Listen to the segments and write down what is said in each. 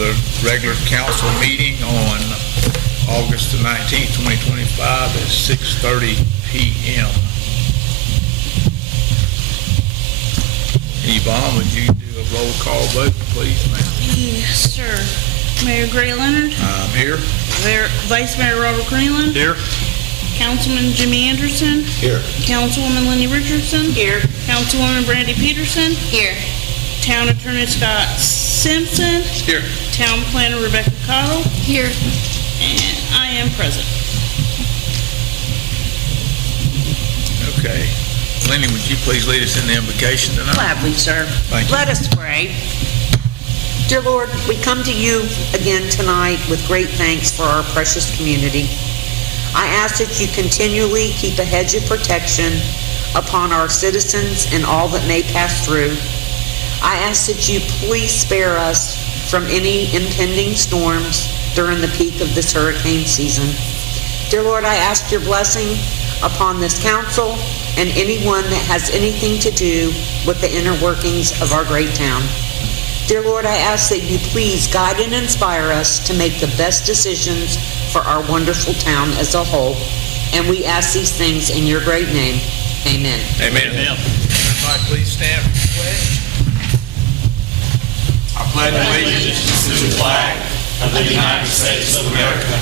the regular council meeting on August the 19th, 2025 at 6:30 p.m. Yvonne, would you do a roll call vote, please, ma'am? Yes, sir. Mayor Gray Leonard. I'm here. Vice Mayor Robert Greenland. Here. Councilman Jimmy Anderson. Here. Councilwoman Lenny Richardson. Here. Councilwoman Brandy Peterson. Here. Town Attorney Scott Simpson. Here. Town Planner Rebecca Cottle. Here. And I am present. Okay. Lenny, would you please lead us in the invocation tonight? Gladly, sir. Thank you. Let us pray. Dear Lord, we come to you again tonight with great thanks for our precious community. I ask that you continually keep a hedge of protection upon our citizens and all that may pass through. I ask that you please spare us from any impending storms during the peak of this hurricane season. Dear Lord, I ask your blessing upon this council and anyone that has anything to do with the inner workings of our great town. Dear Lord, I ask that you please guide and inspire us to make the best decisions for our wonderful town as a whole. And we ask these things in your great name. Amen. Amen. Amen. Everybody, please stand for the pledge. I pledge allegiance to the flag of the United States of America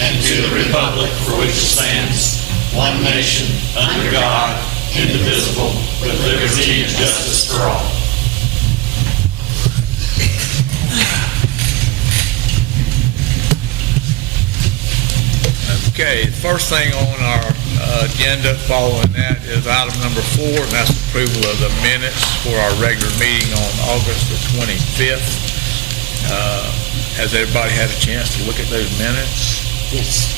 and to the republic for which it stands, one nation, under God, indivisible, with liberty and justice for all. Okay, the first thing on our agenda following that is item number 4, and that's approval of the minutes for our regular meeting on August the 25th. Has everybody had a chance to look at those minutes? Yes.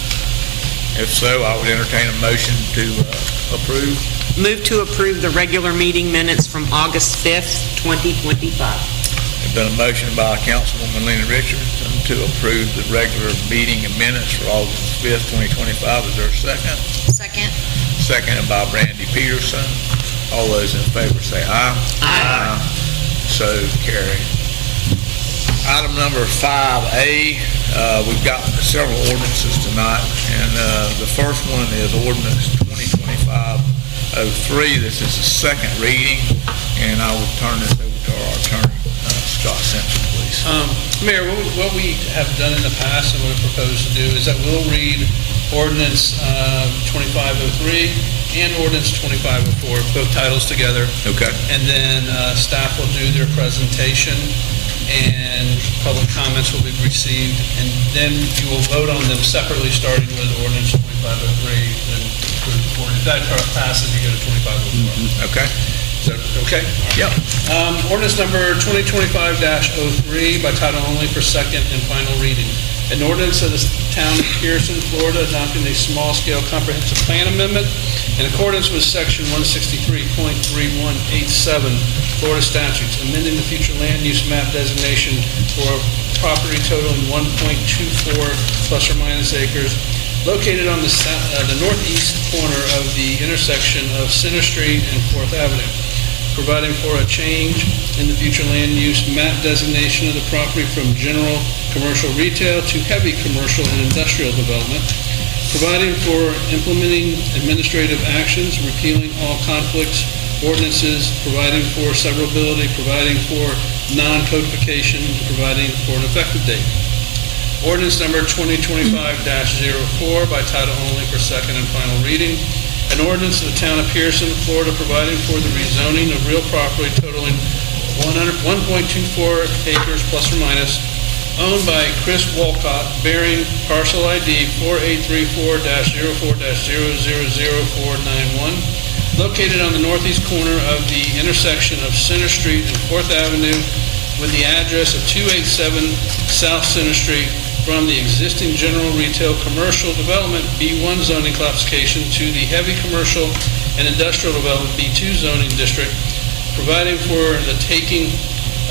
If so, I would entertain a motion to approve. Move to approve the regular meeting minutes from August 5th, 2025. There's been a motion by Councilwoman Lenny Richardson to approve the regular meeting and minutes for August 5th, 2025. Is there a second? Second. Seconded by Brandy Peterson. All those in favor say aye. Aye. So carried. Item number 5A, we've got several ordinances tonight, and the first one is ordinance 2025-03. This is the second reading, and I will turn this over to our attorney, Scott Simpson, please. Mayor, what we have done in the past and what I propose to do is that we'll read ordinance 2503 and ordinance 2504, both titles together. Okay. And then staff will do their presentation and public comments will be received, and then you will vote on them separately, starting with ordinance 2503. And if that passes, you go to 2504. Okay. Is that okay? Yep. Ordinance number 2025-03 by title only for second and final reading. An ordinance of the town of Pierson, Florida, adopting a small-scale comprehensive plan amendment in accordance with section 163.3187 Florida statutes, amending the future land use map designation for a property totaling 1.24 plus or minus acres located on the northeast corner of the intersection of Center Street and 4th Avenue, providing for a change in the future land use map designation of the property from general commercial retail to heavy commercial and industrial development, providing for implementing administrative actions, repealing all conflicts, ordinances, providing for severability, providing for non-codification, providing for an effective date. Ordinance number 2025-04 by title only for second and final reading. An ordinance of the town of Pierson, Florida, providing for the rezoning of real property totaling 1.24 acres plus or minus, owned by Chris Walcott, bearing parcel ID 4834-04-000491, located on the northeast corner of the intersection of Center Street and 4th Avenue, with the address of 287 South Center Street, from the existing general retail commercial development B1 zoning classification to the heavy commercial and industrial development B2 zoning district, providing for the taking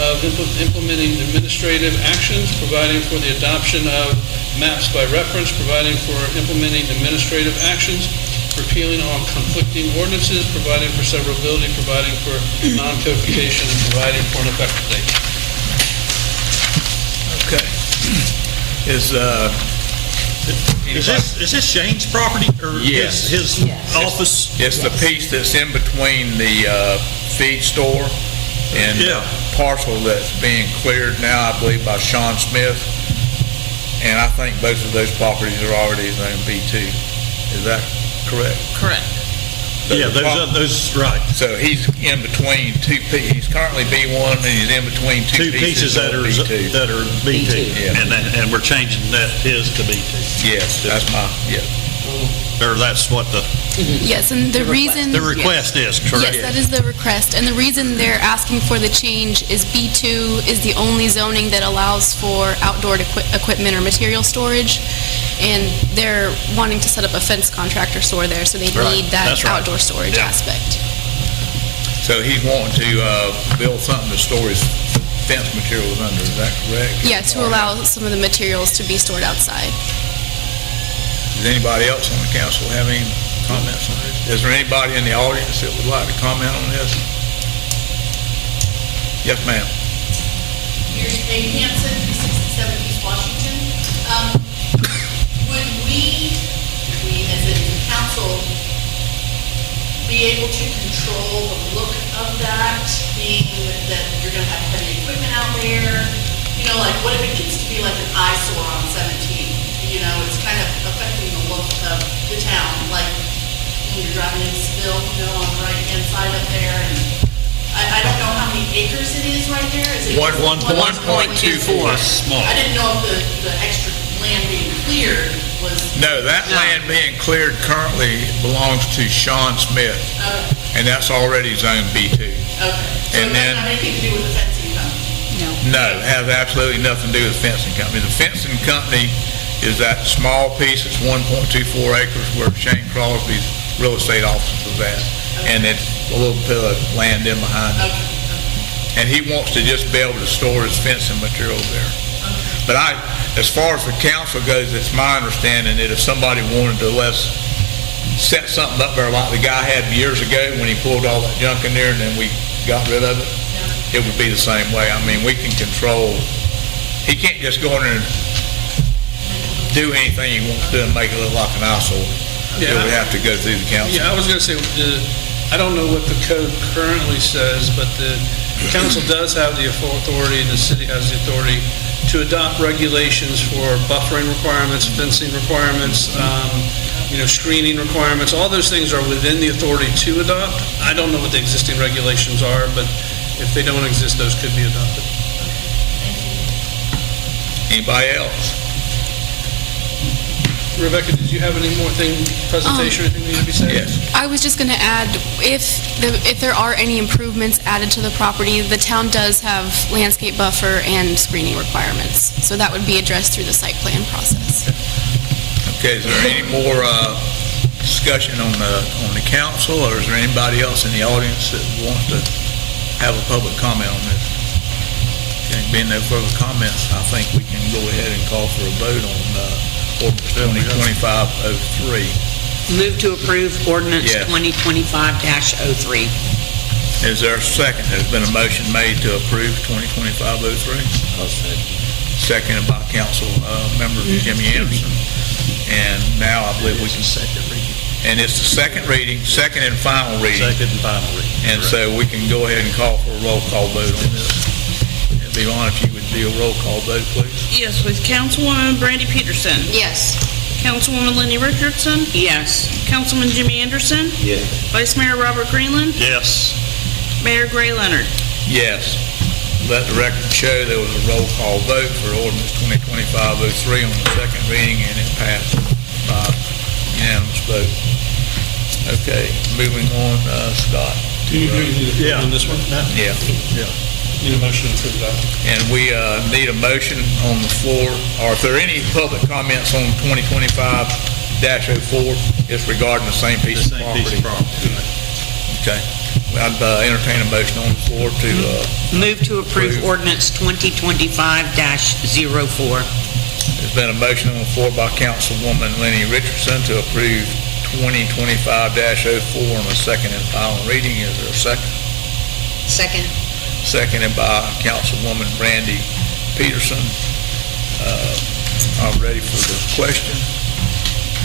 of implementing administrative actions, providing for the adoption of maps by reference, providing for implementing administrative actions, repealing all conflicting ordinances, providing for severability, providing for non-codification, and providing for an effective date. Okay. Is Is this Shane's property or Yes. his office? It's the piece that's in between the feed store and the Yeah. parcel that's being cleared now, I believe, by Sean Smith. And I think both of those properties are already zoned B2. Is that correct? Correct. Yeah, those, right. So he's in between he's currently B1 and he's in between Two pieces that are B2. B2. Yeah. And we're changing his to B2. Yes, that's Or that's what the Yes, and the reason... request is, correct? Yes, that is the request, and the reason they're asking for the change is B2 is the only zoning that allows for outdoor equipment or material storage, and they're wanting to set up a fence contractor store there, so they Right, need that that's right. outdoor storage Yeah. aspect. So he's wanting to build something to store his fence materials under, is that correct? Yeah, to allow some of the materials to be stored outside. Does anybody else on the council have any comments on this? Is there anybody in the audience that would like to comment on this? Yes, ma'am. Here's Dave Hanson, 367 East Washington. Would we as a council, be able to control the look of that, being that you're going to have heavy equipment out there? You know, like, what if it gets to be like an eyesore on 17? You know, it's kind of affecting the look of the town, like when you're driving in Seville, you know, on the right-hand side up there, and I don't know how many acres it is right there. Is it 1.24. Small. I didn't know if the extra land being cleared was. No, that land being cleared currently belongs to Sean Smith, and that's already zone B2. Okay. So And it then- doesn't have anything to do with the fencing company? No, it has absolutely nothing to do with the fencing company. The fencing company is that small piece, it's 1.24 acres where Shane Crosby's real estate office was at, and it's a little bit of land in behind it. And he wants to just be able to store his fencing material there. But as far as the council goes, it's my understanding that if somebody wanted to set something up there like the guy had years ago when he pulled all that junk in there and then we got rid of it, it would be the same way. I mean, we can control, he can't just go in there and do anything he wants to do and make it look like an eyesore. It would have to go through the council. Yeah, I was going to say, I don't know what the code currently says, but the council does have the authority, and the city has the authority to adopt regulations for buffering requirements, fencing requirements, screening requirements. All those things are within the authority to adopt. I don't know what the existing regulations are, but if they don't exist, those could be adopted. Anybody else? Rebecca, did you have any more presentation or anything that needed to be said? Yes. I was just going to add, if there are any improvements added to the property, the town does have landscape buffer and screening requirements. So that would be addressed through the site plan process. Okay, is there any more discussion on the council, or is there anybody else in the audience that wants to have a public comment on this? Okay, being no further comments, I think we can go ahead and call for a vote on ordinance 2025-03. Move to approve ordinance Yes. 2025-03. Is there a second? There's been a motion made to approve 2025-03. Seconded by Council Member Jimmy Anderson. And now I believe we can Second reading. And it's the second reading, second and final reading. Second and final reading. And so we can go ahead and call for a roll call vote on this. It'd be fine if you would do a roll call vote, please. Yes, with Councilwoman Brandy Peterson. Yes. Councilwoman Lenny Richardson. Yes. Councilman Jimmy Anderson. Yes. Vice Mayor Robert Greenland. Yes. Mayor Gray Leonard. Yes. Let the record show there was a roll call vote for ordinance 2025-03 on the second reading, and it passed by unanimous vote. Okay, moving on, Scott. Yeah. On this one? Yeah. Need a motion to approve that. And we need a motion on the floor, or if there are any public comments on 2025-04, it's regarding the same piece of property. Okay. I'd entertain a motion on the floor to... Move to approve ordinance 2025-04. There's been a motion on the floor by Councilwoman Lenny Richardson to approve 2025-04 on the second and final reading. Is there a second? Second. Seconded by Councilwoman Brandy Peterson. I'm ready for the question.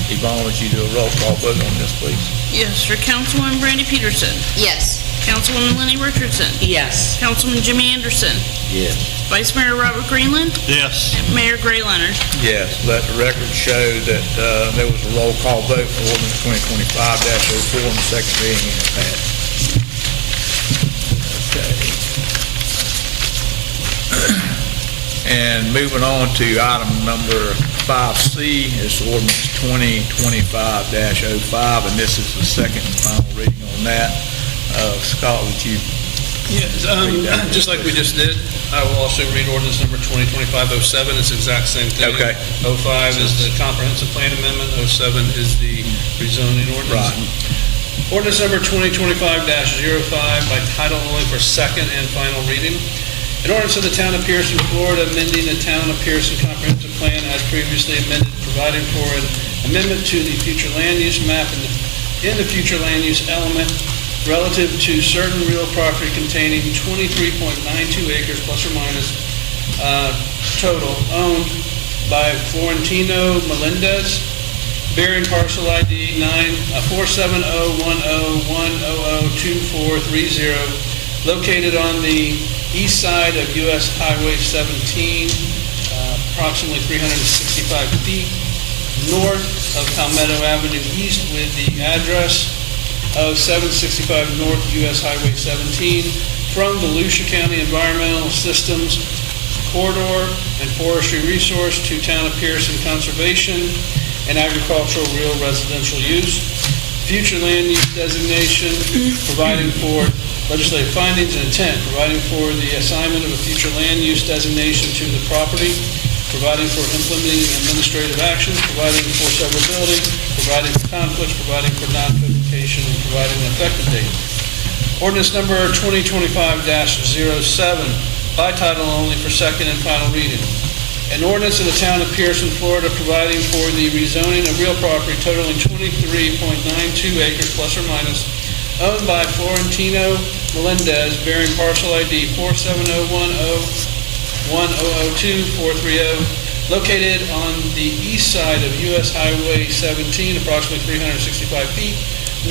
Yvonne, would you do a roll call vote on this, please? Yes, sir. Councilwoman Brandy Peterson. Yes. Councilwoman Lenny Richardson. Yes. Councilman Jimmy Anderson. Yes. Vice Mayor Robert Greenland. Yes. And Mayor Gray Leonard. Yes, let the record show that there was a roll call vote for ordinance 2025-04 on the second reading and it passed. Okay. And moving on to item number 5C is ordinance 2025-05, and this is the second and final reading on that. Scott, would you? Yes, just like we just did, I will also read ordinance number 2025-07. It's the exact same thing. Okay. 05 is the comprehensive plan amendment, 07 is the rezoning ordinance. Right. Ordinance number 2025-05 by title only for second and final reading. An ordinance of the Town of Pierson, Florida, amending the Town of Pierson comprehensive plan as previously amended, providing for an amendment to the future land use map in the future land use element relative to certain real property containing 23.92 acres plus or minus total owned by Florentino Melendez, bearing parcel ID 47010102430, located on the east side of US Highway 17, approximately 365 feet north of Palmetto Avenue East, with the address of 765 North US Highway 17, from the Volusia County Environmental Systems Corridor and Forestry Resource to Town of Pierson Conservation and Agricultural Real Residential Use. Future land use designation, providing for legislative findings and intent, providing for the assignment of a future land use designation to the property, providing for implementing administrative actions, providing for severability, providing for conflicts, providing for non-notification, and providing an effective date. Ordinance number 2025-07, by title only for second and final reading. An ordinance of the Town of Pierson, Florida, providing for the rezoning of real property totaling 23.92 acres plus or minus, owned by Florentino Melendez, bearing parcel ID 47010102430, located on the east side of US Highway 17, approximately 365 feet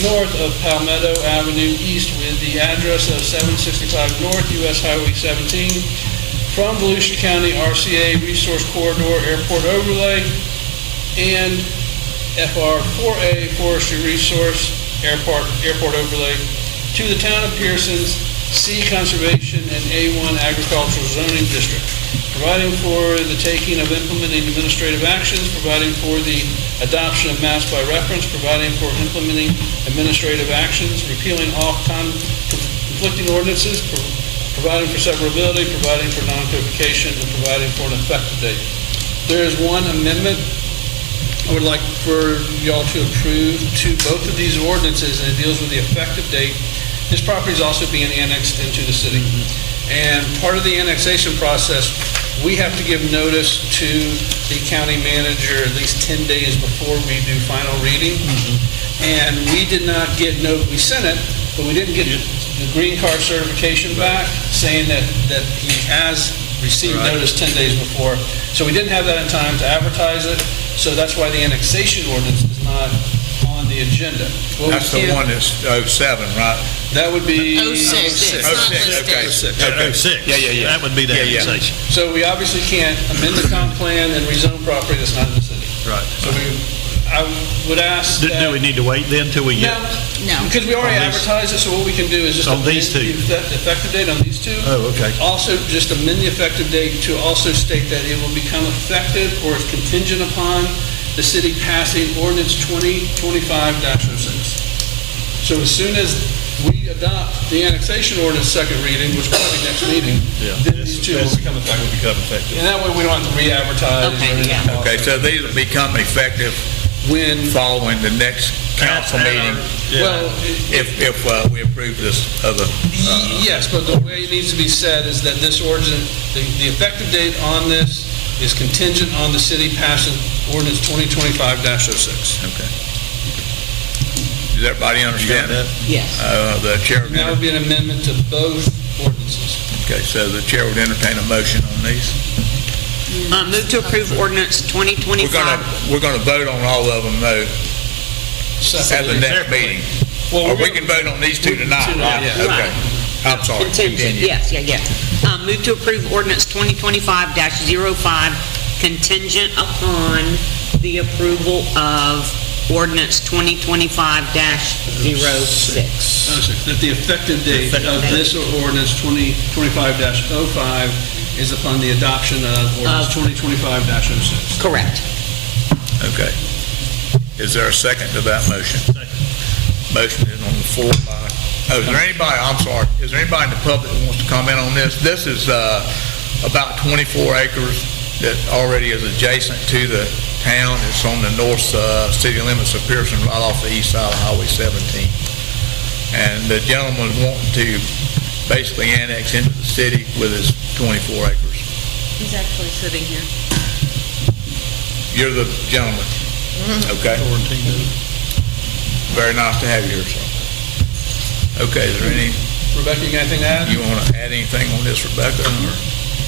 north of Palmetto Avenue East, with the address of 765 North US Highway 17, from Volusia County RCA Resource Corridor Airport Overlay and FR 4A Forestry Resource Airport Overlay, to the Town of Pierson's C Conservation and A1 Agricultural Zoning District, providing for the taking of implementing administrative actions, providing for the adoption of maps by reference, providing for implementing administrative actions, repealing all conflicting ordinances, providing for severability, providing for non-codification, and providing for an effective date. There is one amendment I would like for y'all to approve to both of these ordinances, and it deals with the effective date. This property is also being annexed into the city. And part of the annexation process, we have to give notice to the county manager at least 10 days before we do final reading. And we did not get we sent it, but we didn't get the green card certification back saying that he has received notice 10 days before. So we didn't have that in time to advertise it. So that's why the annexation ordinance is not on the agenda. That's the one that's 07, right? That would be 06. 06, okay. 06. Yeah. That would be the Yeah. annexation. So we obviously can't amend the comp plan and rezone property that's not in the city. Right. So I would ask Do that... we need to wait then till we get? No. Because we already On these- advertised it, so what we can do is just On amend these the two. effective date on these two. Oh, okay. Also, just amend the effective date to also state that it will become effective or is contingent upon the city passing ordinance 2025-06. So as soon as we adopt the annexation ordinance second reading, which will be next meeting, then these two will become effective. And that way we don't have to re-advertise. Okay, or anything yeah. else. Okay, so these will become effective When, following the next council meeting, well, if we approve this other. yes, but the way it needs to be said is that this ordinance, the effective date on this is contingent on the city passing ordinance 2025-06. Okay. Does everybody understand that? Yes. The chair would And that would be an amendment to both ordinances. Okay, so the chair would entertain a motion on these. Move to approve ordinance 2025. We're gonna vote on all of them though at the next meeting. Well, Or we can vote on these two tonight, right? yeah. Okay. I'm sorry, Contingent, continue. yes, yeah. Move to approve ordinance 2025-05 contingent upon the approval of ordinance 2025-06. That the effective date of this ordinance 2025-05 is upon the adoption of ordinance 2025-06. Correct. Okay. Is there a second to that motion? Motion is on the floor by, is there anybody, I'm sorry, is there anybody in the public that wants to comment on this? This is about 24 acres that already is adjacent to the town. It's on the north city limits of Pierson, right off the east side of Highway 17. And the gentleman's wanting to basically annex into the city with his 24 acres. He's actually sitting here. You're the gentleman. Okay. Very nice to have you here, sir. Okay, is there any, Rebecca, you got anything to add? you want to add anything on this, Rebecca? Or?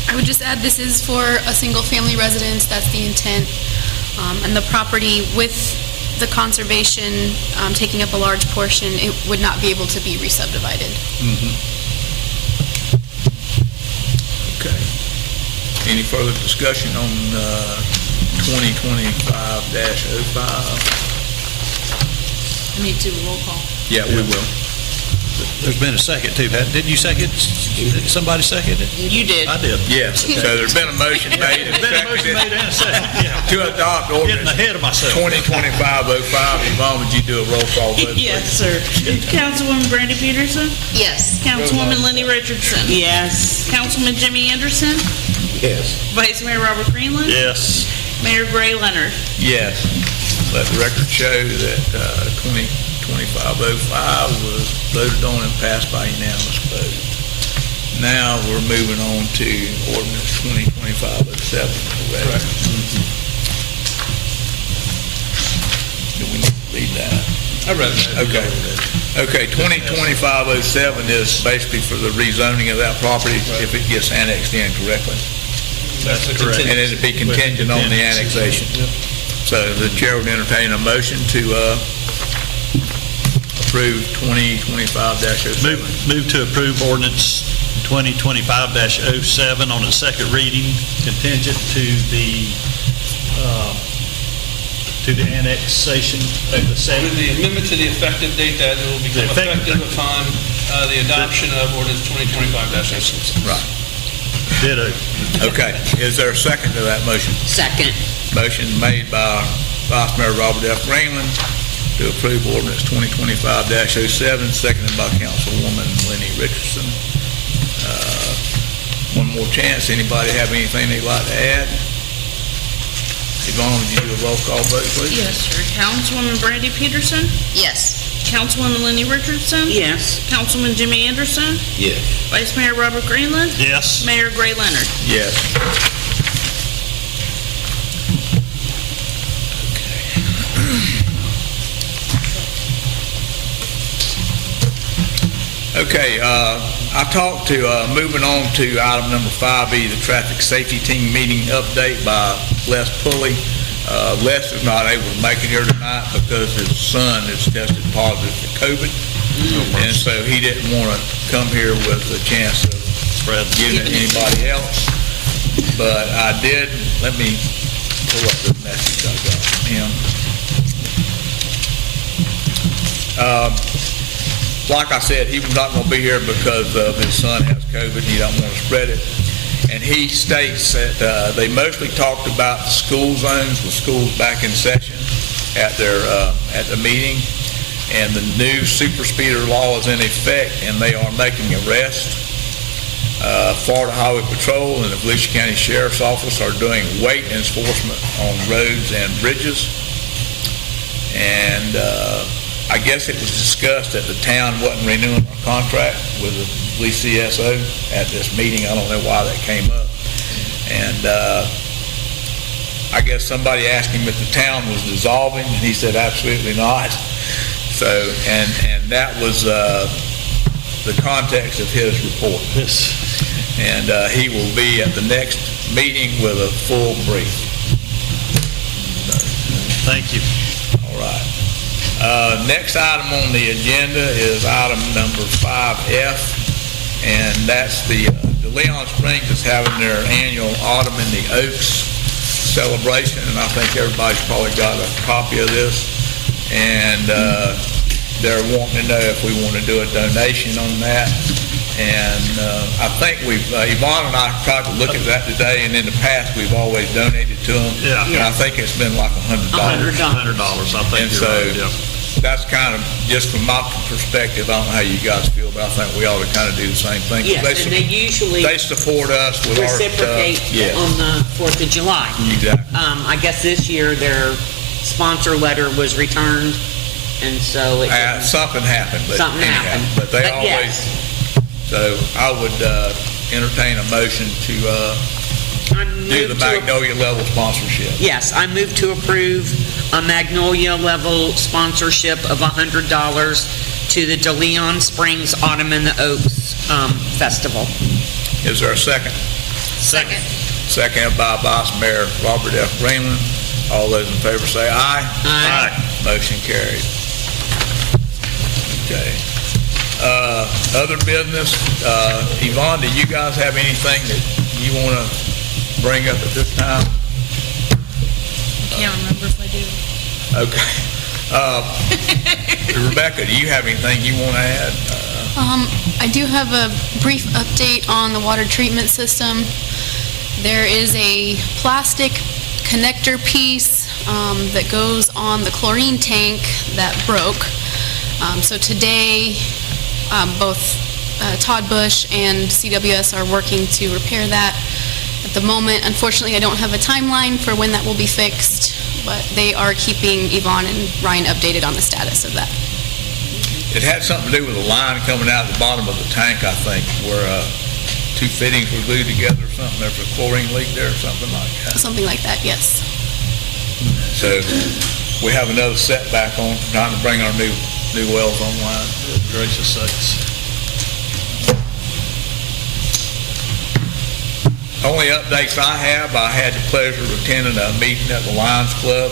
I would just add, this is for a single-family residence, that's the intent. And the property with the conservation taking up a large portion, it would not be able to be re-subdivided. Okay. Any further discussion on 2025-05? I need to roll call. Yeah, we will. There's been a second too. Didn't you second? Did somebody second it? You did. I did. Yes, so there's been a motion made and There's been a motion made seconded and a second. Yeah. to adopt Getting ordinance ahead of myself. 2025-05. Yvonne, would you do a roll call vote, please? Yes, sir. Councilwoman Brandy Peterson? Yes. Councilwoman Lenny Richardson? Yes. Councilman Jimmy Anderson? Yes. Vice Mayor Robert Greenland? Yes. Mayor Gray Leonard? Yes. Let the record show that 2025-05 was voted on and passed by unanimous vote. Now we're moving on to ordinance 2025-07. Correct. Do we need to read that? I read that. Okay. Okay, 2025-07 is basically for the rezoning of that property if it gets annexed in correctly. That's correct. And it'd be contingent on the annexation. So the chair would entertain a motion to approve 2025-07. Move to approve ordinance 2025-07 on its second reading, contingent to the annexation of the With second. the amendment to the effective date that it will become The effective effective upon the adoption of ordinance 2025-06. Right. Ditto. Okay. Is there a second to that motion? Second. Motion made by Vice Mayor Robert F. Greenland to approve ordinance 2025-07, seconded by Councilwoman Lenny Richardson. One more chance. Anybody have anything they'd like to add? Yvonne, would you do a roll call vote, please? Yes, sir. Councilwoman Brandy Peterson? Yes. Councilwoman Lenny Richardson? Yes. Councilman Jimmy Anderson? Yes. Vice Mayor Robert Greenland? Yes. Mayor Gray Leonard? Yes. Okay, I talked to, moving on to item number 5E, the traffic safety team meeting update by Les Pulley. Les is not able to make it here tonight because his son is tested positive for COVID. And so he didn't want to come here with a chance of giving it to anybody else. But I did, let me pull up the message I got from him. Like I said, he was not going to be here because his son has COVID and he don't want to spread it. And he states that they mostly talked about the school zones with schools back in session at the meeting. And the new super speeder law is in effect and they are making arrests. Florida Highway Patrol and the Volusia County Sheriff's Office are doing weight enforcement on roads and bridges. And I guess it was discussed that the town wasn't renewing our contract with the VCSO at this meeting. I don't know why that came up. And I guess somebody asked him if the town was dissolving, and he said absolutely not. So, and that was the context of his report. Yes. And he will be at the next meeting with a full brief. Thank you. All right. Next item on the agenda is item number 5F, and that's the Leon Springs is having their annual Autumn in the Oaks celebration, and I think everybody's probably got a copy of this, and they're wanting to know if we want to do a donation on that. And I think Yvonne and I tried to look at that today, and in the past, we've always donated to them. Yeah. And I think it's been like $100. $100, I think And you're so right, yeah. that's kind of, just from my perspective, I don't know how you guys feel, but I think we ought to kind of do the same thing. Yes, and they usually They support us with our stuff. reciprocate Yeah, on the 4th of July. exactly. I guess this year their sponsor letter was returned, and so it didn't- Something happened, but Something anyhow, happened. But they But always, yes. so I would entertain a motion to I do move the to Magnolia level sponsorship. Yes, I move to approve a Magnolia level sponsorship of $100 to the DeLeon Springs Autumn in the Oaks Festival. Is there a second? Second. Second by Vice Mayor Robert F. Greenland. All those in favor say aye. Aye. Motion carried. Okay. Other business, Yvonne, do you guys have anything that you want to bring up at this time? Can't remember if I do. Okay. Rebecca, do you have anything you want to add? I do have a brief update on the water treatment system. There is a plastic connector piece that goes on the chlorine tank that broke. So today, both Todd Bush and CWS are working to repair that. At the moment, unfortunately, I don't have a timeline for when that will be fixed, but they are keeping Yvonne and Ryan updated on the status of that. It had something to do with a line coming out the bottom of the tank, I think, where two fittings were glued together or something. There's a chlorine leak there or something like that. Something like that, yes. So we have another setback on trying to bring our new wells online. Gracious sakes. Only updates I have, I had the pleasure of attending a meeting at the Lions Club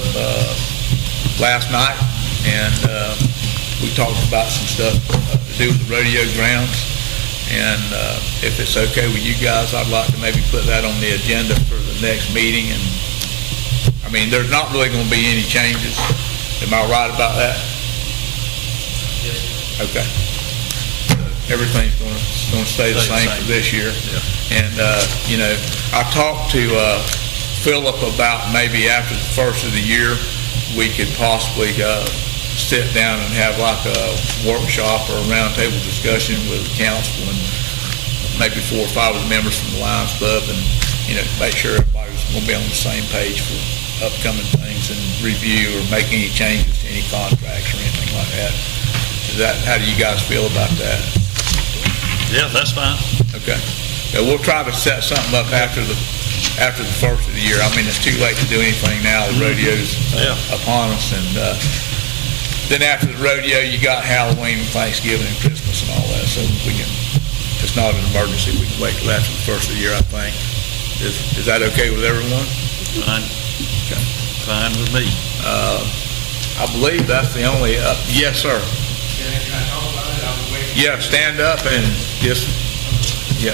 last night, and we talked about some stuff to do with the rodeo grounds. And if it's okay with you guys, I'd like to maybe put that on the agenda for the next meeting. And I mean, there's not really going to be any changes. Am I right about that? Okay. Everything's going to stay the same for this year. And, you know, I talked to Philip about maybe after the first of the year, we could possibly sit down and have like a workshop or a roundtable discussion with the council and maybe 4 or 5 of the members from the Lions Club, and, you know, make sure everybody's going to be on the same page for upcoming things and review or make any changes to any contracts or anything like that. How do you guys feel about that? Yeah, that's fine. Okay. We'll try to set something up after the first of the year. I mean, it's too late to do anything now. The rodeo's upon us, and then after the rodeo, you got Halloween, Thanksgiving, and Christmas, and all that. So it's not an emergency. We can wait till after the first of the year, I think. Is that okay with everyone? Fine. Okay. Fine with me. I believe that's the only. Yes, sir. Can I talk about it? I'm waiting. Yeah, stand up and just. Yeah.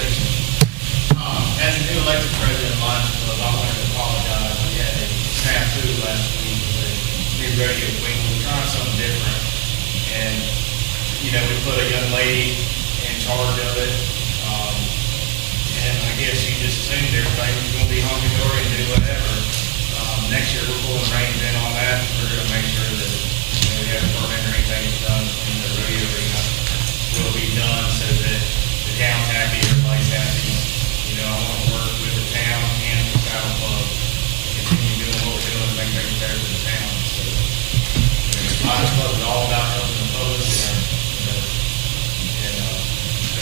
As the new elected president of Lions Club, I wanted to apologize. We had a snafu last week with the new radio wing. We were trying something different. And, you know, we put a young lady in charge of it. And I guess you just assumed everything was going to be hunky-dory and do whatever. Next year, we're pulling reins in on that. We're going to make sure that, you know, we have a permit or anything that's done in the radio arena will be done so that the town's happy, everybody's happy. You know, I want to work with the town and the Saddle Club, continue doing what we're doing to make things better for the town. So, you know, the Lions Club is all about helping the public, and so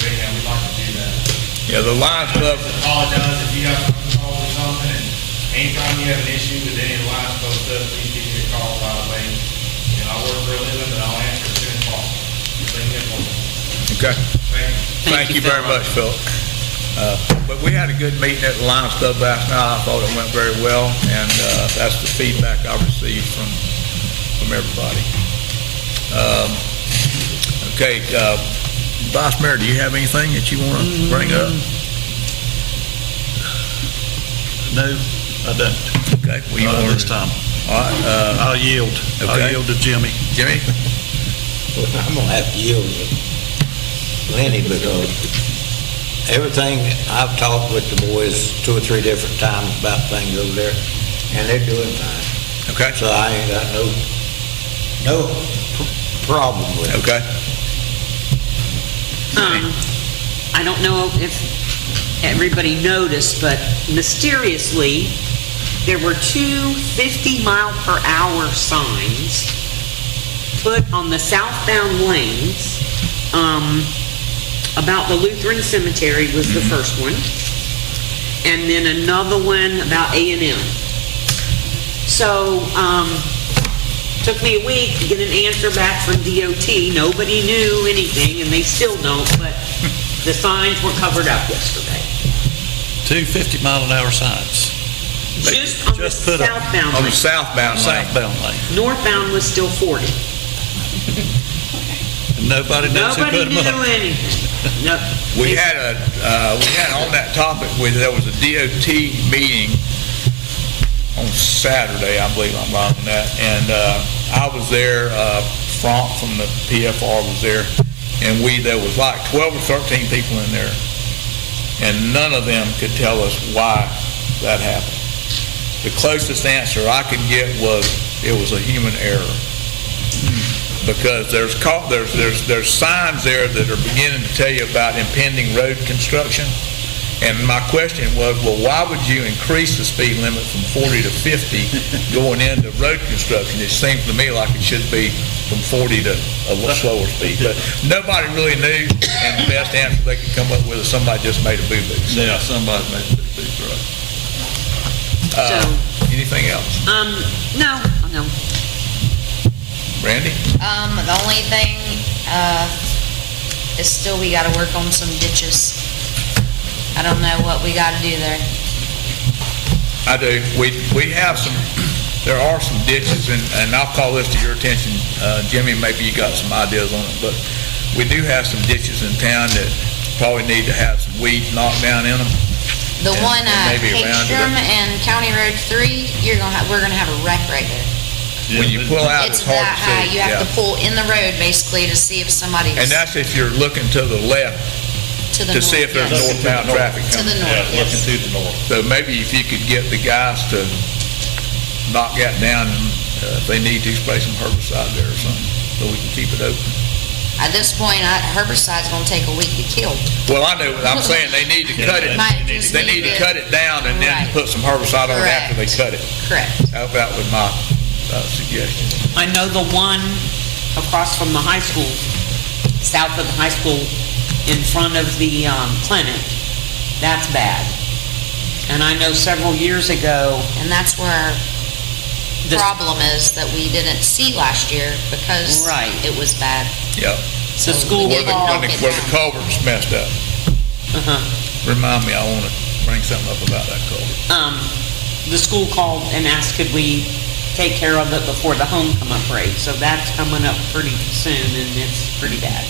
anyhow, we'd like to do that. Yeah, the Lions Club. I apologize if you got phone calls or something, and anytime you have an issue with any of the Lions Club stuff, please give me a call right away. You know, I work for a living, but I'll answer as soon as possible. Just leave me a phone. Okay. Thank you. Thank you very much, Philip. But we had a good meeting at the Lions Club last night. I thought it went very well, and that's the feedback I received from everybody. Okay, Vice Mayor, do you have anything that you want to bring up? No, I don't. Okay, well, you Not want this time. All right, I'll yield. I'll Okay. yield to Jimmy. Jimmy? Well, I'm gonna have to yield to Lenny because everything, I've talked with the boys 2 or 3 different times about things over there, and they're doing fine. Okay. So I ain't got no problem with it. Okay. I don't know if everybody noticed, but mysteriously, there were 2 50-mile-per-hour signs put on the southbound lanes. About the Lutheran Cemetery was the first one, and then another one about A&M. So, took me a week to get an answer back from DOT. Nobody knew anything, and they still don't, but the signs were covered up yesterday. 2 50-mile-an-hour signs. Just on the just put up southbound On the lane. southbound lane. Southbound lane. Northbound was still 40. And nobody knows who Nobody put them knew up. anything. No. We had on that topic, there was a DOT meeting on Saturday, I believe I'm wrong on that, and I was there, Frank from the PFR was there, and there was like 12 or 13 people in there, and none of them could tell us why that happened. The closest answer I could get was it was a human error. Because there's signs there that are beginning to tell you about impending road construction. And my question was, well, why would you increase the speed limit from 40 to 50 going into road construction? It seems to me like it should be from 40 to a little slower speed. But nobody really knew, and the best answer they could come up with is somebody just made a boo-boo. Yeah, somebody made a big right. Anything else? No. Randy? The only thing, is still we gotta work on some ditches. I don't know what we gotta do there. I do. We have there are some ditches, and I'll call this to your attention, Jimmy, maybe you got some ideas on it, but we do have some ditches in town that probably need to have some weeds knocked down in them. The And- one and at maybe around it. Hagstrom and County Road 3, we're gonna have a wreck right there. When you pull out, It's it's hard that to high, see. you have Yeah. to pull in the road basically to see if somebody's And that's if you're looking to the left to the to north. see if there's yes. northbound traffic To coming. the north, yes. Looking to the north. So maybe if you could get the guys to knock that down, and if they need to, spray some herbicide there or something, so we can keep it open. At this point, herbicide's gonna take a week to kill. Well, I know, I'm saying they need to cut it, Might just they need to cut it down and then Right. put some herbicide on it after they cut it. Correct. That was my suggestion. I know the one across from the high school, south of the high school, in front of the clinic, that's bad. And I know several years ago, And that's where our The- problem is that we didn't see last year because Right. it was bad. Yeah. the school we Where the, didn't when the, walk it where the down. culvert's messed up. Uh-huh. Remind me, I want to bring something up about that culvert. The school called and asked could we take care of it before the homecoming parade. So that's coming up pretty soon, and it's pretty bad.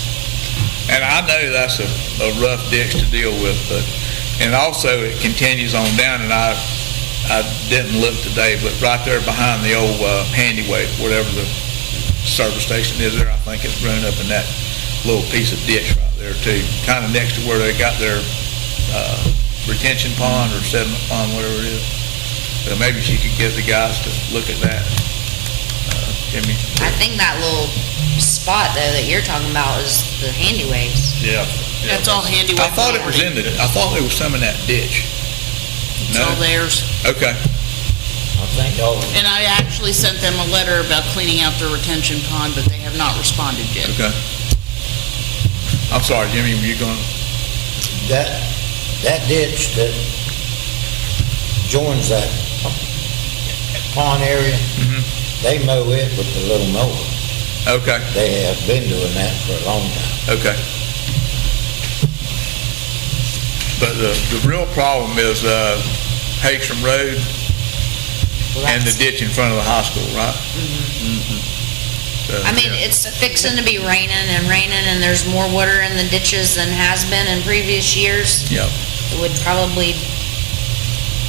And I know that's a rough ditch to deal with, but, and also it continues on down, and I didn't look today, but right there behind the old Handyway, whatever the service station is there, I think it's running up in that little piece of ditch right there too, kind of next to where they got their retention pond or sediment pond, whatever it is. So maybe she could get the guys to look at that. Jimmy? I think that little spot though that you're talking about is the handyways. Yeah. That's all handiwork. I thought it was I thought there was some in that ditch. It's all theirs. Okay. I think y'all, And I actually sent them a letter about cleaning out their retention pond, but they have not responded yet. Okay. I'm sorry, Jimmy, were you going? that ditch that joins that pond area, they mow it with the little mower. Okay, They have been doing that for a long time. okay. But the real problem is Hagstrom Road and the ditch in front of the hospital, right? So, I mean, yeah. it's fixing to be raining, and there's more water in the ditches than has been in previous years. Yep. It would probably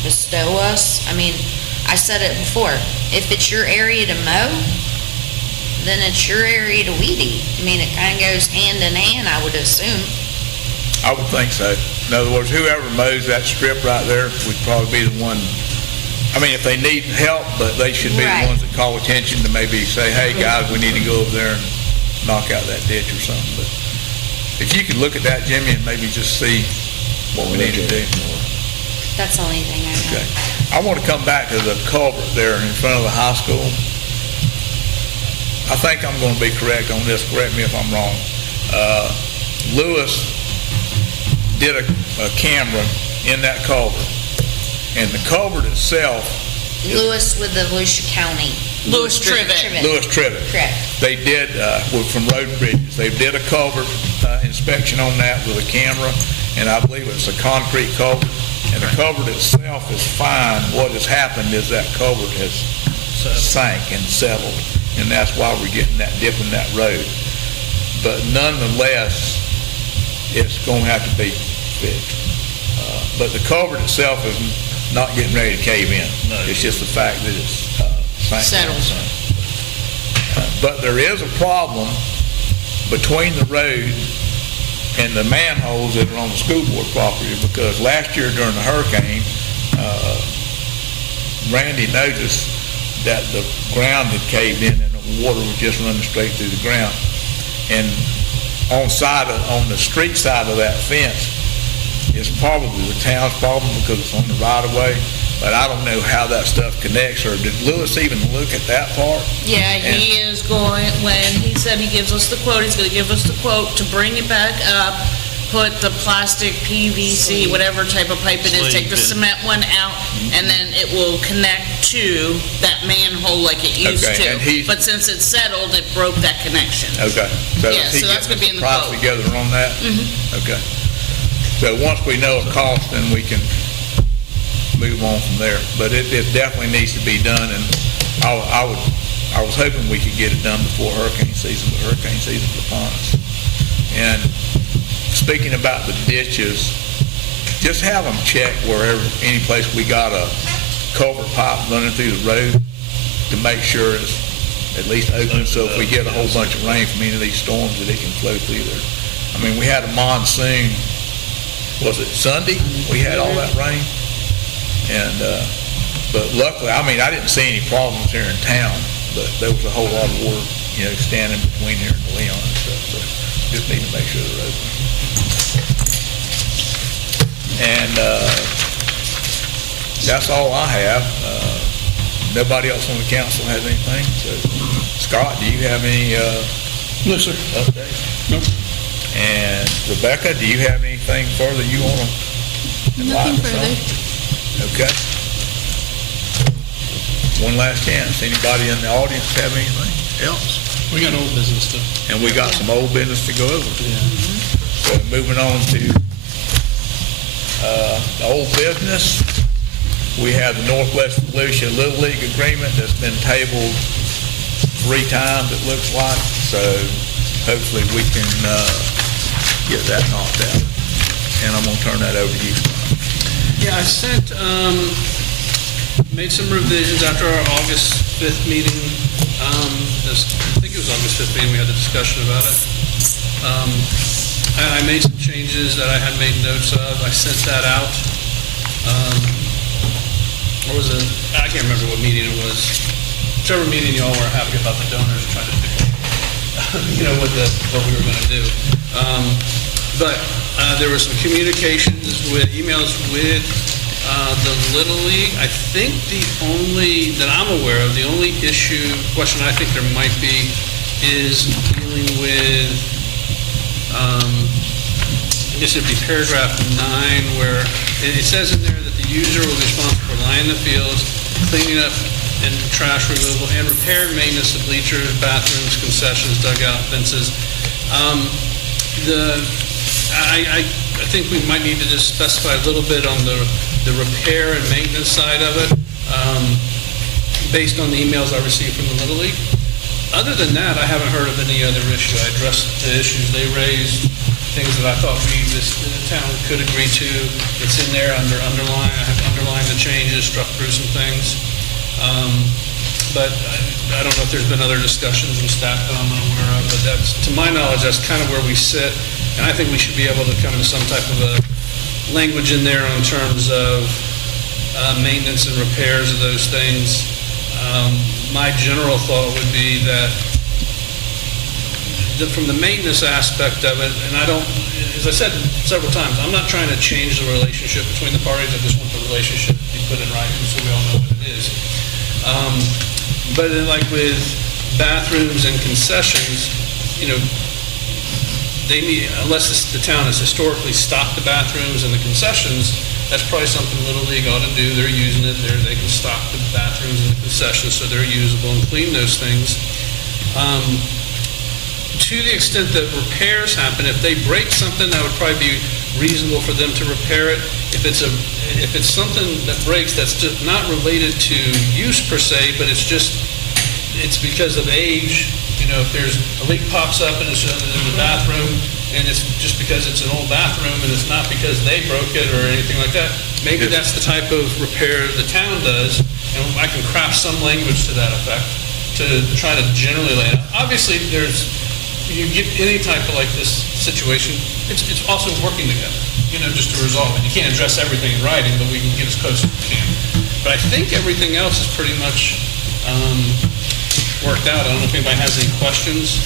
bestow us. I mean, I said it before, if it's your area to mow, then it's your area to weed eat. I mean, it kind of goes hand in hand, I would assume. I would think so. In other words, whoever mows that strip right there would probably be the one. I mean, if they need help, but they should be Right. the ones that call attention to maybe say, hey, guys, we need to go over there and knock out that ditch or something. But if you could look at that, Jimmy, and maybe just see what we need to do. That's the only thing I know. Okay. I want to come back to the culvert there in front of the high school. I think I'm going to be correct on this. Correct me if I'm wrong. Lewis did a camera in that culvert, and the culvert itself, Lewis with the Volusia County. Louis Trivet. Lewis Trivet. Correct. They did, from Road and Bridges, they did a culvert inspection on that with a camera, and I believe it's a concrete culvert, and the culvert itself is fine. What has happened is that culvert has sank and settled, and that's why we're getting that dip in that road. But nonetheless, it's going to have to be fixed. But the culvert itself is not getting ready to cave in. No. It's just the fact that it's sank. Settled. But there is a problem between the road and the manholes that are on the school board property, because last year during the hurricane, Randy noticed that the ground had caved in and the water was just running straight through the ground. And on the street side of that fence is probably the town's problem because it's on the right of way. But I don't know how that stuff connects, or did Lewis even look at that part? Yeah, he is going, when he said he gives us the quote, he's gonna give us the quote to bring it back up, put the plastic PVC, whatever type of pipe it is, take the cement one out, and then it will connect to that manhole like it used Okay, and to. he's- But since it's settled, it broke that connection. Okay. Yeah, is he so that's getting gonna be in the price quote. together on that? Mm-hmm. Okay. So once we know a cost, then we can move on from there. But it definitely needs to be done, and I was hoping we could get it done before hurricane season, but hurricane season's upon us. And speaking about the ditches, just have them check wherever, any place we got a culvert pipe running through the road to make sure it's at least open, so if we get a whole bunch of rain from any of these storms, that it can flow through there. I mean, we had a monsoon, was it Sunday? We had all that rain. And, but luckily, I mean, I didn't see any problems here in town, but there was a whole lot of water, standing between here and Leon and stuff, so just need to make sure they're open. And, that's all I have. Nobody else on the council has anything, so, Scott, do you have any, No, sir. updates? Nope. And Rebecca, do you have anything further you want to Nothing enlighten us on? further. Okay. One last chance. Anybody in the audience have anything else? We got old business too. And we got some old business to go over. So moving on to the old business, we have the Northwest Volusia Little League agreement that's been tabled 3 times, it looks like. So hopefully we can get that knocked out. And I'm going to turn that over to you. Yeah, I made some revisions after our August 5th meeting. I think it was August 5th meeting, we had the discussion about it. I made some changes that I had made notes of. I sent that out. What was it? I can't remember what meeting it was. Whichever meeting y'all were happy about the donors, trying to pick, what we were going to do. But there were some communications with emails with the Little League. I think that I'm aware of, the only question I think there might be is dealing with, I guess it'd be paragraph 9, where it says in there that the user will be responsible for lining the fields, cleaning up and trash removal, and repair and maintenance of bleachers, bathrooms, concessions, dugout, fences. I I think we might need to just specify a little bit on the repair and maintenance side of it, based on the emails I received from the Little League. Other than that, I haven't heard of any other issue. I addressed the issues they raised, things that I thought the town could agree to. It's in there underline. I have underlined the changes, struck through some things. But I don't know if there's been other discussions in staff that I'm unaware of, but that's, to my knowledge, that's kind of where we sit. And I think we should be able to come to some type of a language in there in terms of maintenance and repairs of those things. My general thought would be that from the maintenance aspect of it, and I don't, as I said several times, I'm not trying to change the relationship between the parties. I just want the relationship to be put in writing so we all know what it is. But then, like with bathrooms and concessions, they need, unless the town has historically stocked the bathrooms and the concessions, that's probably something Little League ought to do. They're using it there. They can stock the bathrooms and the concessions so they're usable and clean those things. To the extent that repairs happen, if they break something, that would probably be reasonable for them to repair it. If it's something that breaks that's just not related to use per se, but it's because of age. If there's a leak pops up and it's in the bathroom, and it's just because it's an old bathroom and it's not because they broke it or anything like that, maybe that's the type of repair the town does, and I can craft some language to that effect to try to generally lay it out. Obviously, you get any type of like this situation, it's also working together, just to resolve it. You can't address everything in writing, but we can get as close as we can. But I think everything else is pretty much worked out. I don't know if anybody has any questions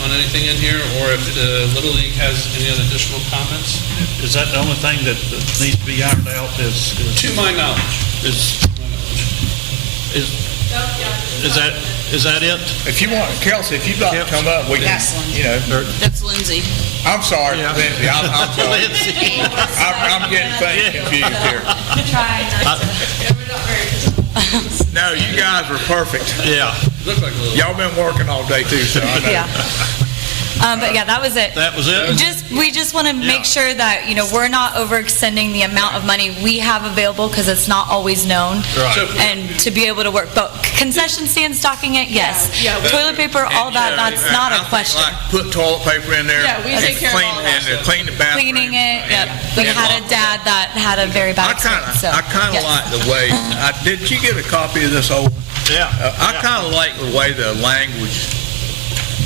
on anything in here, or if the Little League has any other additional comments. Is that the only thing that needs to be ironed out? To my knowledge. Is that it? If you want, Kelsey, if you'd like to come up, we can, That's Lindsay. I'm sorry, Lindsay, I'm sorry. Lindsay. I'm getting things confused here. Trying not to, we're not very physical. No, you guys were perfect. Yeah. Look like a little. Y'all been working all day too, so I know. Yeah. But yeah, that was it. That was it? We just want to make sure that, we're not overextending the amount of money we have available because it's not always known. Right. And to be able to work, but concession stand stocking it, yes. Toilet paper, all that, that's not a question. Like put toilet paper in there. Yeah, we take care of all that And clean the bathroom. Cleaning it, yep. We had a dad that had a very bad experience, so. I kind of yes. like the way, did you get a copy of this old? Yeah. I kind of like the way the language,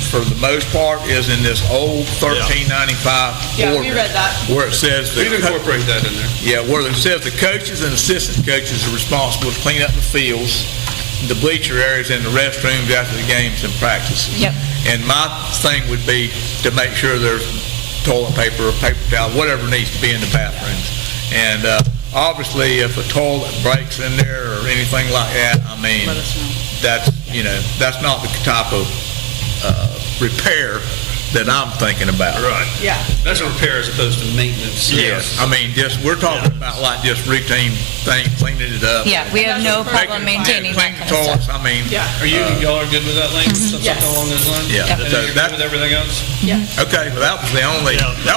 for the most part, is in this old 1395 Yeah, we order, read that. where it says We'd incorporate that in there. Yeah, where it says the coaches and assistant coaches are responsible to clean up the fields, the bleacher areas, and the restrooms after the games and practices. Yep. And my thing would be to make sure there's toilet paper or paper towel, whatever needs to be in the bathrooms. And obviously, if a toilet breaks in there or anything like that, I mean, Let us know. that's not the type of repair that I'm thinking about. Right. Yeah. That's a repair as opposed to maintenance. Yes, I mean, we're talking about like just routine things, cleaning it up. Yeah, we have no problem Making- maintaining Clean that the kind of stuff. toilets, I mean. Yeah. Y'all are good with that language, something Yes. along those lines? Yeah. And then So you're that- good with everything else? Yeah. Okay, well, that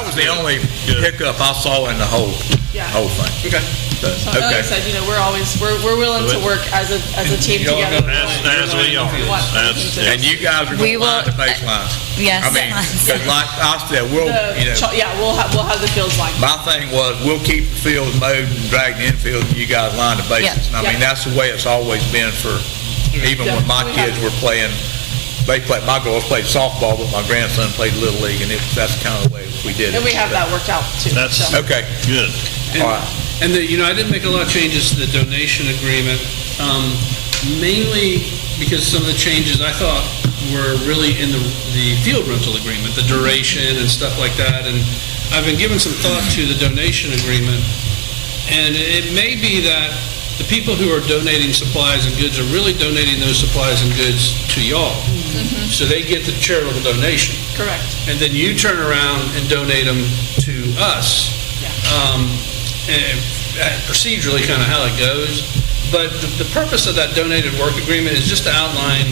was the only hiccup I saw in the whole thing. Okay. So, like I said, we're willing to work as a team Y'all together. got- As we are. And you guys are We going to line will- the baselines. Yes. I mean, because like I said, we'll We'll have the fields lined. my thing was, we'll keep the fields mowed and drag the infield, and you guys line the bases. Yeah. And I mean, that's the way it's always been for, even when my kids were playing, my girls played softball, but my grandson played Little League, and that's kind of the way we did it. And we have that worked out too. That's so. Okay, good. all right. And I didn't make a lot of changes to the donation agreement, mainly because some of the changes I thought were really in the field rental agreement, the duration and stuff like that. And I've been giving some thought to the donation agreement. And it may be that the people who are donating supplies and goods are really donating those supplies and goods to y'all. So they get the charitable donation. Correct. And then you turn around and donate them to us. And procedurally kind of how it goes. But the purpose of that donated work agreement is just to outline,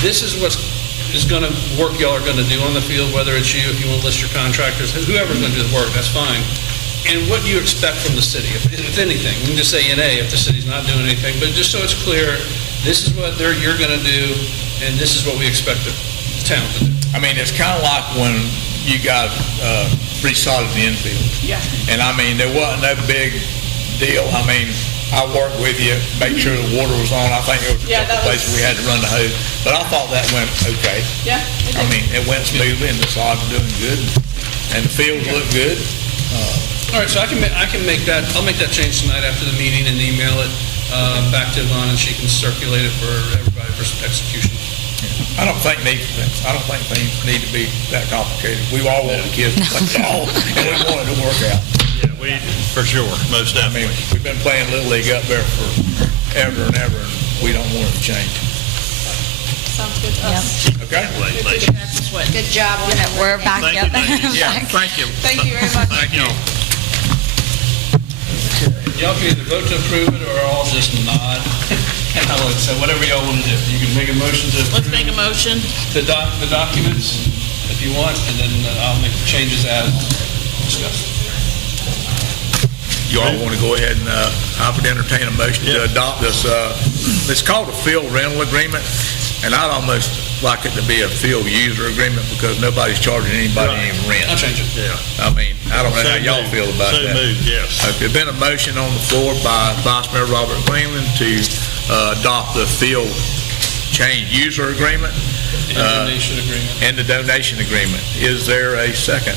this is what's is going to, work y'all are going to do on the field, whether it's you, if you want to list your contractors, whoever's going to do the work, that's fine. And what do you expect from the city, if anything? We can just say NA if the city's not doing anything, but just so it's clear, this is what you're going to do, and this is what we expect the town to do. I mean, it's kind of like when you got pretty solid infield. Yeah. And I mean, there wasn't no big deal. I mean, I worked with you, make sure the water was on. I think there was a couple places we had to run the hose, but I thought that went okay. Yeah. I mean, it went smoothly, and the sod's doing good, and the fields look good. All right, so I can make that, I'll make that change tonight after the meeting and email it back to Yvonne, and she can circulate it for everybody for execution. I don't think things need to be that complicated. We all want the kids to play ball, and we want it to work out. Yeah, we, for sure, most I mean, definitely. we've been playing Little League up there for ever and ever, and we don't want it to change. Sounds good to us. Okay? Good job on that. We're back Thank up. you, Denise. Yeah, thank you. Thank you very much. Thank you. Y'all can either vote to approve it or I'll just nod. And I'll say whatever y'all want to do. You can make a motion to Let's approve make a motion. the documents if you want, and then I'll make the changes as discussed. You all want to go ahead and, I would entertain a motion to adopt this, it's called a field rental agreement, and I'd almost like it to be a field user agreement because nobody's charging anybody any rent. I'll change it. Yeah. I mean, I don't know how So y'all moved. feel about So that. moved, yes. Okay, there's been a motion on the floor by Vice Mayor Robert Greenland to adopt the field change user agreement And donation agreement and the donation agreement. Is there a second?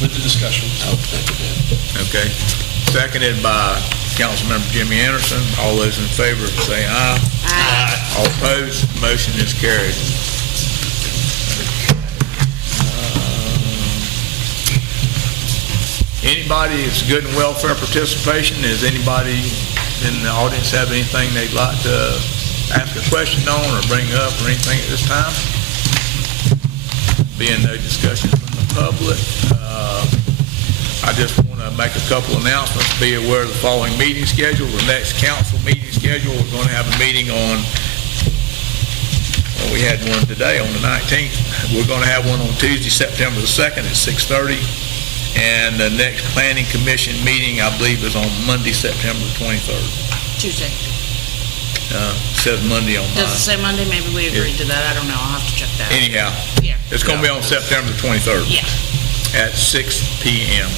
with the discussion. Okay. Seconded by Councilmember Jimmy Anderson. All those in favor say aye. Aye. All opposed, motion is carried. Anybody that's good in welfare participation, does anybody in the audience have anything they'd like to ask a question on or bring up or anything at this time? Being no discussion from the public, I just want to make a couple announcements. Be aware of the following meeting schedule. The next council meeting schedule, we're going to have a meeting on, well, we had one today on the 19th. We're going to have one on Tuesday, September the 2nd at 6:30. And the next planning commission meeting, I believe, is on Monday, September 23rd. Tuesday. Says Monday on Does it mine. say Monday? Maybe we agreed to that. I don't know. I'll have to check that. Anyhow, Yeah. it's going to be on September the 23rd. Yeah. At 6 p.m.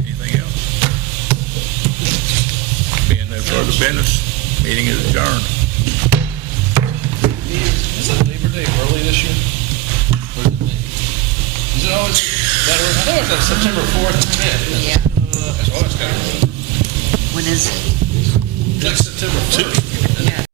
Anything else? Being no further business, meeting is adjourned. Is it Labor Day early this year? Or is it always better? I know it's like September 4th and 5th. Yeah. That's always kind of, When is it? like September 1st.